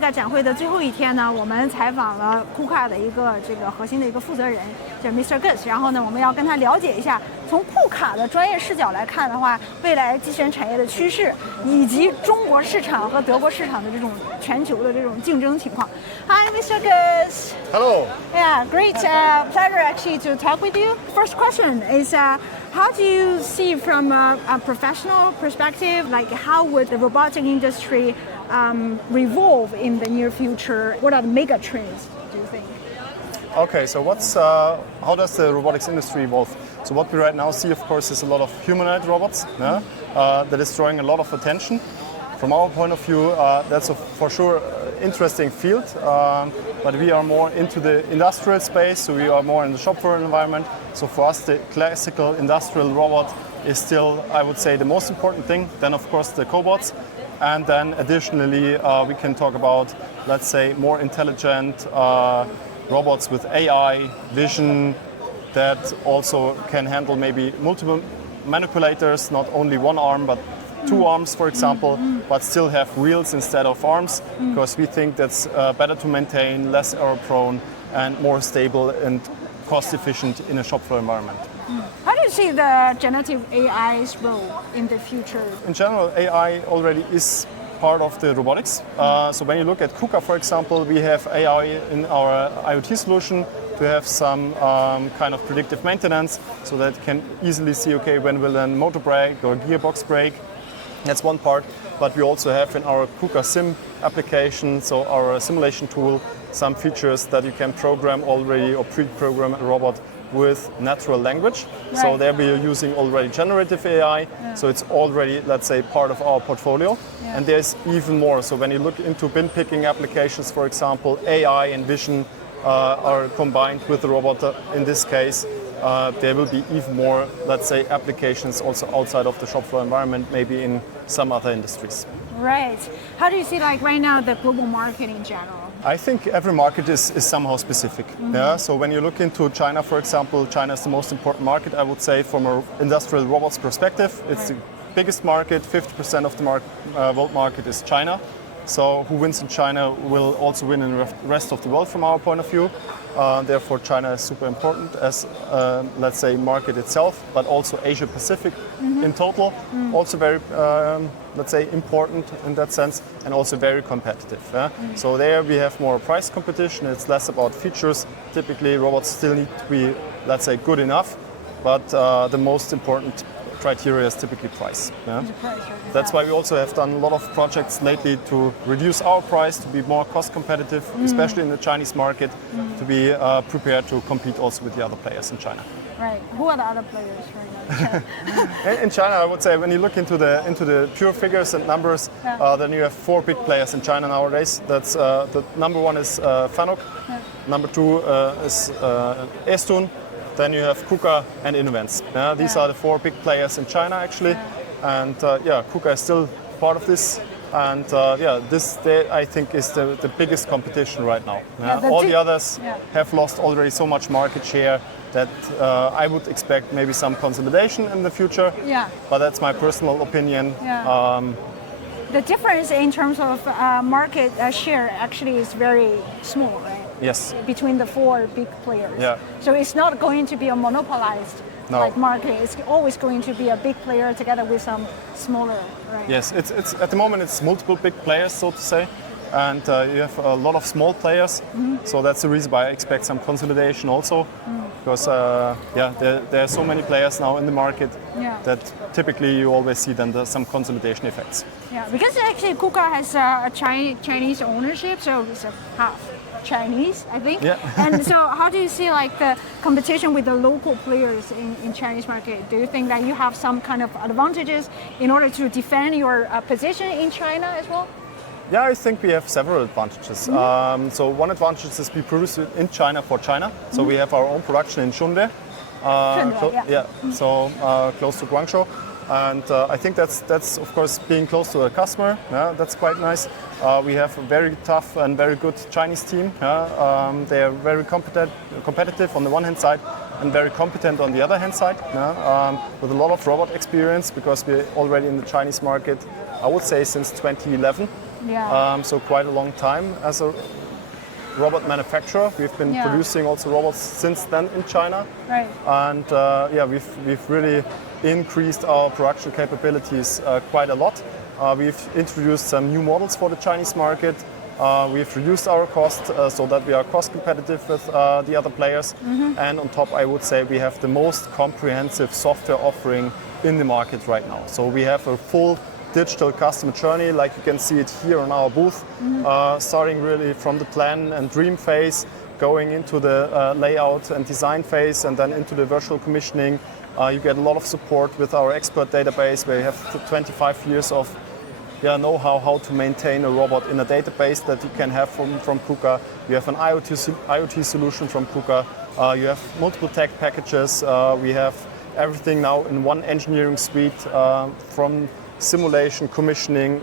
Kuka 展会的最后一天呢，我们采访了 Kuka 的一个这个核心的一个负责人，叫 Mr. Gus。然后呢，我们要跟他了解一下，从库卡的专业视角来看的话，未来机器人产业的趋势，以及中国市场和德国市场的这种全球的这种竞争情况。Hi, Mr. Gus. Hello. Yeah, great pleasure actually to talk with you. First question is, how do you see from a professional perspective, like how would the robotic industry revolve in the near future? What are the mega trends, do you think? Okay, so how does the robotics industry evolve? So what we right now see, of course, is a lot of humanoid robots that is drawing a lot of attention. From our point of view, that's for sure interesting field, but we are more into the industrial space, so we are more in the shop floor environment. So for us, the classical industrial robot is still, I would say, the most important thing. Then, of course, the cobots. And then additionally, we can talk about, let's say, more intelligent robots with AI, vision, that also can handle maybe multiple manipulators, not only one arm, but two arms, for example, but still have wheels instead of arms, because we think that's better to maintain, less error prone, and more stable and cost efficient in a shop floor environment. How do you see the generative AI's role in the future? In general, AI already is part of the robotics. So when you look at KUKA, for example, we have AI in our IoT solution to have some kind of predictive maintenance, so that it can easily see, okay, when will a motor brake or gearbox brake. That's one part, but we also have in our KUKA Sim application, so our simulation tool, some features that you can program already or pre-program a robot with natural language. Right. So there we are using already generative AI, so it's already, let's say, part of our portfolio. Yeah. And there's even more. So when you look into bin picking applications, for example, AI and vision are combined with the robot in this case. There will be even more, let's say, applications also outside of the shop floor environment, maybe in some other industries. Right. How do you see, like, right now the global market in general? I think every market is somehow specific. Yeah. So when you look into China, for example, China is the most important market, I would say, from an industrial robots perspective. It's the biggest market. 50% of the world market is China. So who wins in China will also win in the rest of the world from our point of view. Therefore, China is super important as, let's say, market itself, but also Asia Pacific in total. Also very, let's say, important in that sense, and also very competitive. So there we have more price competition. It's less about features. Typically, robots still need to be, let's say, good enough, but the most important criteria is typically price. Yeah? That's why we also have done a lot of projects lately to reduce our price, to be more cost competitive, especially in the Chinese market, to be prepared to compete also with the other players in China. Right. Who are the other players right now? In China, I would say when you look into the pure figures and numbers, then you have 4 big players in China nowadays. That's the number 1 is Fanuc, number 2 is Estun. Then you have KUKA and Innovance. These are the 4 big players in China, actually. And KUKA is still part of this. And this I think is the biggest competition right now. All the others have lost already so much market share that I would expect maybe some consolidation in the future. Yeah. But that's my personal opinion. Yeah. The difference in terms of market share actually is very small, right? Yes. Between the 4 big players. Yeah. So it's not going to be a monopolized like market. It's always going to be a big player together with some smaller, right? Yes. It's at the moment it's multiple big players, so to say, and you have a lot of small players. So that's the reason why I expect some consolidation also, because there are so many players now in the market that typically you always see then some consolidation effects. Yeah, because actually KUKA has a Chinese ownership, so it's a half Chinese, I think. Yeah. And so how do you see like the competition with the local players in Chinese market? Do you think that you have some kind of advantages in order to defend your position in China as well? Yeah, I think we have several advantages. So one advantage is we produce it in China for China. So we have our own production in Shunde. So close to Guangzhou. And I think that's of course being close to a customer. Yeah, that's quite nice. We have a very tough and very good Chinese team. They are very competitive on the one hand side, and very competent on the other hand side. With a lot of robot experience, because we're already in the Chinese market, I would say since 2011. Yeah. So quite a long time as a robot manufacturer. We've been producing also robots since then in China. Right. And we've really increased our production capabilities quite a lot. We've introduced some new models for the Chinese market. We've reduced our cost so that we are cost competitive with the other players. And on top, I would say we have the most comprehensive software offering in the market right now. So we have a full digital customer journey, like you can see it here on our booth, starting really from the plan and dream phase, going into the layout and design phase, and then into the virtual commissioning. You get a lot of support with our expert database, where you have 25 years of know-how how to maintain a robot in a database that you can have from KUKA. You have an IoT solution from KUKA. You have multiple tech packages. We have everything now in one engineering suite, from simulation, commissioning,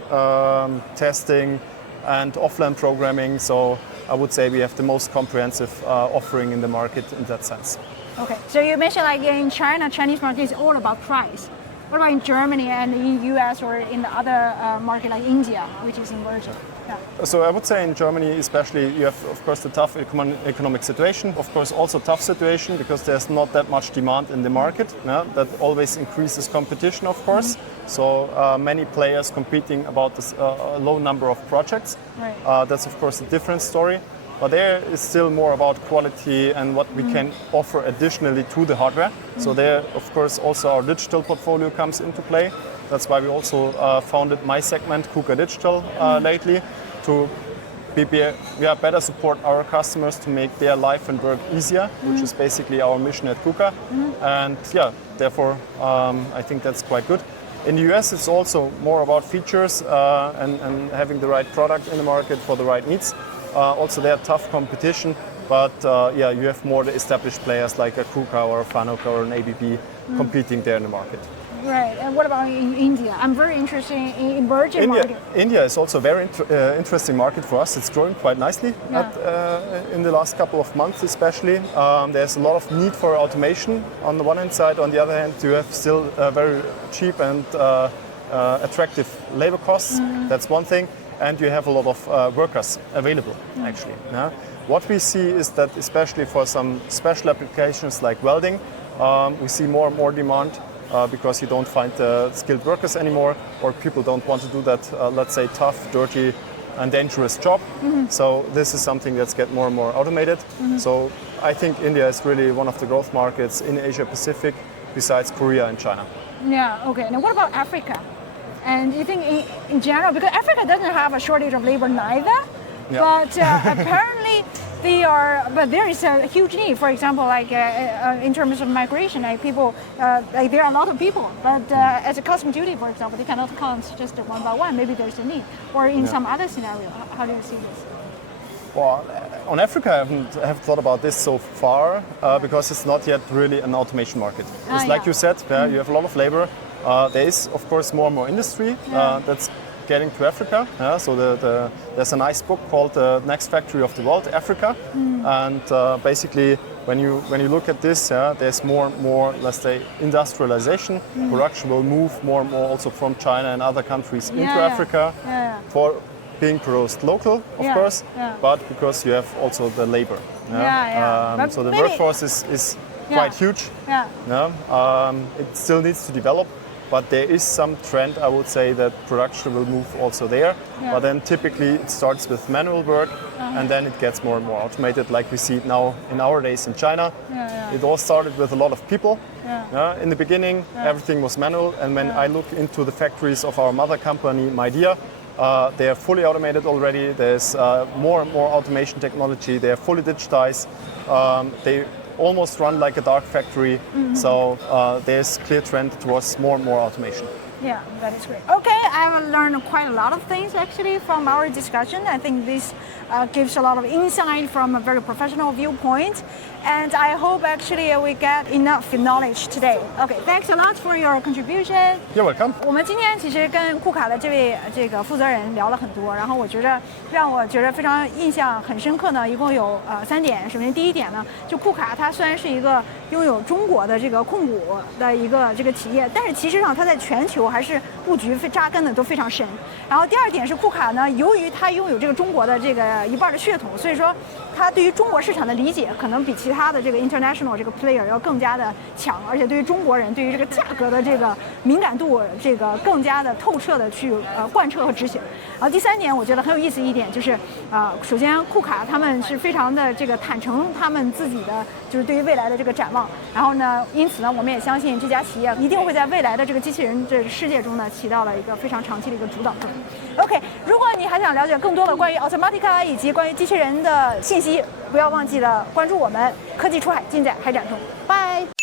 testing, and offline programming. So I would say we have the most comprehensive offering in the market in that sense. Okay, so you mentioned like in China, Chinese market is all about price. What about in Germany and in US or in the other market like India, which is emerging? Yeah. So I would say in Germany especially, you have of course the tough economic situation, of course also tough situation because there's not that much demand in the market. That always increases competition, of course. So many players competing about this low number of projects. Right. That's of course a different story. But there is still more about quality and what we can offer additionally to the hardware. So there, of course, also our digital portfolio comes into play. That's why we also founded my segment, KUKA Digital, lately, to better support our customers to make their life and work easier, which is basically our mission at KUKA. And therefore, I think that's quite good. In the US, it's also more about features and having the right product in the market for the right needs. Also, they are tough competition, but you have more the established players like a KUKA or a Fanuc or an ABB competing there in the market. Right, and what about in India? I'm very interested in emerging market. India is also a very interesting market for us. It's growing quite nicely in the last couple of months especially. There's a lot of need for automation on the one hand side. On the other hand, you have still very cheap and attractive labor costs. That's one thing. And you have a lot of workers available, actually. What we see is that especially for some special applications like welding, we see more and more demand because you don't find skilled workers anymore, or people don't want to do that, let's say, tough, dirty, and dangerous job. So this is something that's getting more and more automated. So I think India is really one of the growth markets in Asia Pacific, besides Korea and China. Yeah, okay. Now what about Africa? And you think in general, because Africa doesn't have a shortage of labor neither, but apparently but there is a huge need. For example, like in terms of migration, like people, like there are a lot of people, but as a custom duty, for example, they cannot count just one by one. Maybe there's a need. Or in some other scenario, how do you see this? Well, on Africa, I haven't thought about this so far because it's not yet really an automation market. It's like you said, you have a lot of labor. There is, of course, more and more industry that's getting to Africa. So there's a nice book called The Next Factory of the World, Africa. And basically, when you look at this, there's more and more, let's say, industrialization. Production will move more and more also from China and other countries into Africa for being produced local, of course, but because you have also the labor. So the workforce is quite huge. It still needs to develop. But there is some trend, I would say, that production will move also there. But then typically it starts with manual work and then it gets more and more automated, like we see it now in our days in China. It all started with a lot of people. In the beginning, everything was manual. And when I look into the factories of our mother company, Midea, they are fully automated already. There's more and more automation technology. They are fully digitized. They almost run like a dark factory. So there's clear trend towards more and more automation. Yeah, that is great. Okay, I have learned quite a lot of things actually from our discussion. I think this gives a lot of insight from a very professional viewpoint. And I hope actually we get enough knowledge today. Okay, thanks a lot for your contribution. You're welcome. 我们今天其实跟库卡的这个负责人聊了很多，然后我觉着让我觉得非常印象很深刻呢，一共有3点。首先第一点呢，就库卡它虽然是一个拥有中国的这个控股的一个这个企业，但是其实上它在全球还是布局扎根的都非常深。然后第二点是库卡呢，由于它拥有这个中国的这个一半的血统，所以说它对于中国市场的理解可能比其他的这个 international 这个 player 要更加的强，而且对于中国人对于这个价格的这个敏感度，这个更加的透彻的去贯彻和执行。然后第3点我觉得很有意思一点就是首先库卡他们是非常的这个坦诚他们自己的就是对于未来的这个展望，然后呢因此呢我们也相信这家企业一定会在未来的这个机器人这世界中呢起到了一个非常长期的一个主导作用。OK， 如果你还想了解更多的关于 Automatica 以及关于机器人的信息，不要忘记了关注我们科技出海，尽在海展中。拜。